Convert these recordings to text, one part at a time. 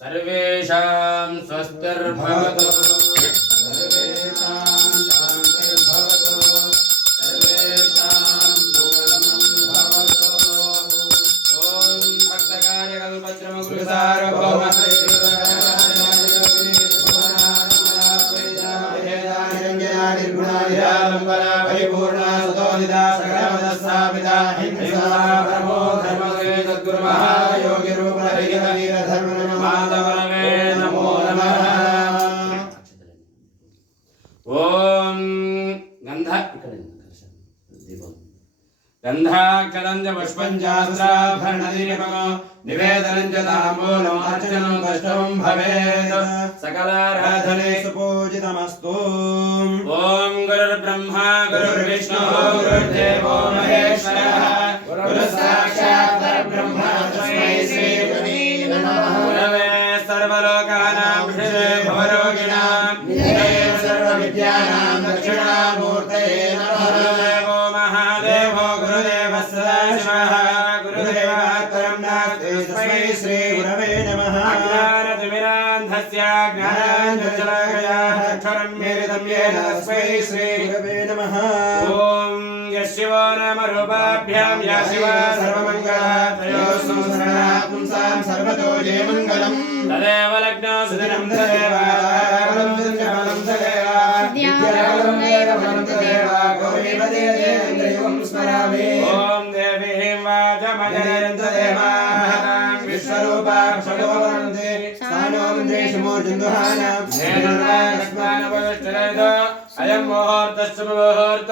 सर्वेषां स्वस्तिर्भवतु सर्वेषां शान्तिर्भवतु सर्वेषां पूर्णं भवतु గంధాక్షరంజ పుష్పంచాస్త్రాభరణదీపమో నివేదనం చ తాంబూలం అర్చనం కష్టం భవేత్ సకలారాధనే సుపూజితమస్తు ఓం గురుర్బ్రహ్మా గురుర్విష్ణు గురుర్దేవో మహేశ్వరः గురు సాక్షాత్ పరబ్రహ్మ తస్మై శ్రీ గురవే సర్వలోకానాం భవరోగిణాం సర్వవిద్యానాం దక్షిణామూర్తయే నమః అజ్ఞానతిమిరాంధస్య జ్ఞానాంజనశలాకయాः అక్షరం మేలితం येन తస్మై శ్రీ గురవే నమః. ఓం యశివో నామ రూపాభ్యాం యా శివ సర్వమంగళ త్రయోస్తం శరణాత్మం పుంసాం సర్వతో జయమంగళం తదేవ అయం ముహూర్త శుభ ముహూర్త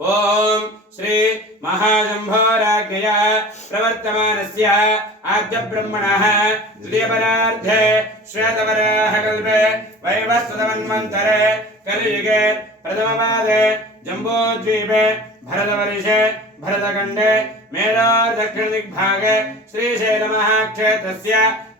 ओम श्री महाशम्भोराज्ञय प्रवर्तमानस्य आद्यब्रह्मणः द्वितीयपरार्धे श्वेतवराहकल्पे वैवस्तुतमन्वन्तरे कलियुगे प्रथमपादे जम्बोद्वीपे भरतवर्षे भरतखण्डे मेधादक्षिणदिग्भागे श्रीशैलमहाक्षेत्रस्य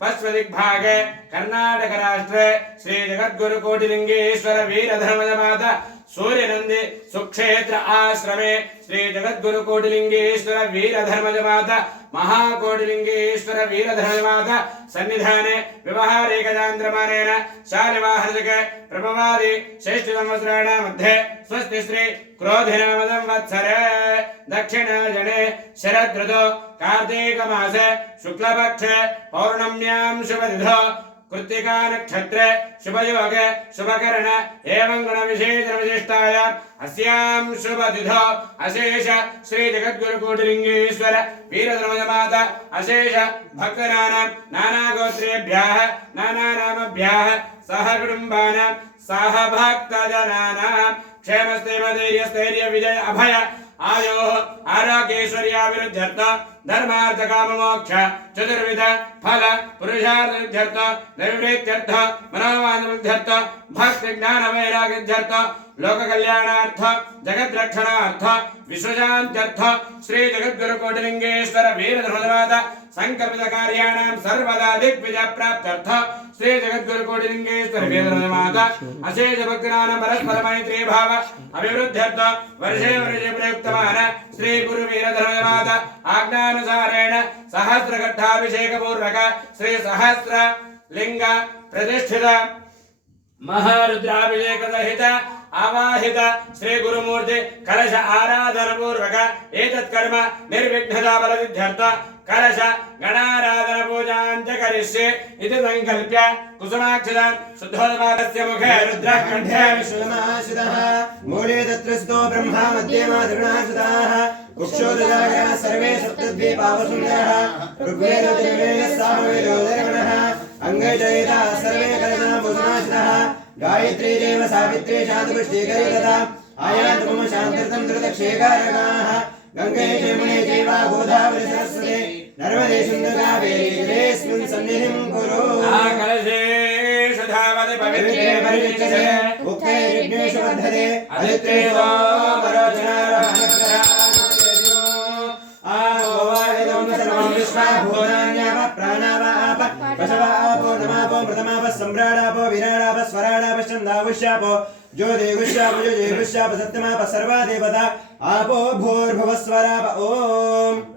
पश्चिमदिग्भागे कर्णाटकराष्ट्रे श्रीजगद्गुरुकोटिलिङ्गेश्वरवीरधर्मजमाता ಸೂರ್ಯನಂದಿ ಸುಕ್ಷೇತ್ರ ಆಶ್ರಮೆ ಶ್ರೀ ಜಗದ್ಗುರು ಕೋಟಿಲಿಂಗೇಶ್ವರ ವೀರಧರ್ಮಜಮಾತ ಮಹಾಕೋಟಿಲಿಂಗೇಶ್ವರ ವೀರಧರ್ಮಜಮಾತ ಸನ್ನಿಧಾನೆ ವ್ಯವಹಾರೇ ಗಜಾಂದ್ರಮಾನೇನ ಶಾಲಿವಾಹರ್ಜಕ ಪ್ರಭವಾದಿ ಶ್ರೇಷ್ಠ ಸಂವತ್ಸರಾಣ ಮಧ್ಯೆ ಸ್ವಸ್ತಿ ಶ್ರೀ ಕ್ರೋಧಿನ ಸಂವತ್ಸರೆ ದಕ್ಷಿಣ ಜಡೆ ಶರದೃದು ಕಾರ್ತೀಕ ಮಾಸೆ ಶುಕ್ಲಪಕ್ಷೆ ಪೌರ್ಣಮ್ಯಾಂ ಶುಭ कृत्तिका नक्षत्रे शुभयोगे शुभकरण एवं गुणविशेषण विशिष्टायाम् अस्यां शुभतिथौ अशेष श्री जगद्गुरुकोटिलिङ्गेश्वर वीरद्रमजमाता अशेष भक्तनानां नानागोत्रेभ्यः नानानामभ्यः सह कुटुम्बानां सह भक्तजनानां क्षेमस्थैर्यस्थैर्य विजय अभय आयोः आरोग्यैश्वर्याभिवृद्ध्यर्थ धर्मार्थ काममोक्ष चतुर्विध, फल पुरुषार्थर्थ नैवृत्त्यर्थ मनोवान्वृद्ध्यर्थ भक्ति ज्ञान वैराग्यर्थ लोक कल्याणार्थ जगत रक्षणार्थ विश्वशान्त्यर्थ श्री जगद्गुरु कोटिलिंगेश्वर वीर धर्ममाता संकल्पित कार्याणां सर्वदा दिग्विजय प्राप्त्यर्थ శ్రీ జగద్గురుకోటిలింగేశ్వర వేదమాత అశేష భక్తినాన పరస్పర మైత్రీ భావ అభివృద్ధ్యర్థ వర్షే వర్షే ప్రయుక్తమాన శ్రీ గురు వీరధర్మమాత ఆజ్ఞానుసారేణ సహస్రగఠాభిషేక పూర్వక శ్రీ సహస్ర లింగ ప్రతిష్ఠిత మహారుద్రాభిషేక సహిత ఆవాహిత శ్రీ గురుమూర్తి కలశ ఆరాధన పూర్వక ఏతత్ నిర్విఘ్నతా బల कलश गणाराधन पूजां करिष्ये इति सङ्कल्प्य कुसुमाक्षदां शुद्धोदपादस्य मुखे रुद्रः कण्ठे विश्वमाश्रितः मूले तत्र स्थितो ब्रह्मा मध्ये मातृणाश्रिताः कुक्षोदजागरः सर्वे सप्तद्वीपावसुन्दरः ऋग्वेदो देवेन सामवेदो दर्गणः अङ्गजयिता सर्वे कलशाम्बुसमाश्रितः गायत्री देव सावित्री शान्तपुष्टिकरी तथा గోదావరి సరస్వతి నర్మదే సింధుకావేరి జలేస్మిన్ సన్నిధిం కురు. ఆ కలశే సుధావతి పవిత్రే పరివిచ్చతే ఉక్తే విఘ్నేషు వర్ధతే అదిత్రే వామరోచనారామకరా ఆ భోవాయుధం సర్వం విశ్వా భూతాన్యామ ప్రాణావాప పశవాపో నమాపో సత్యమాప సర్వా आपो भूर्भुवस्वराप ओम्।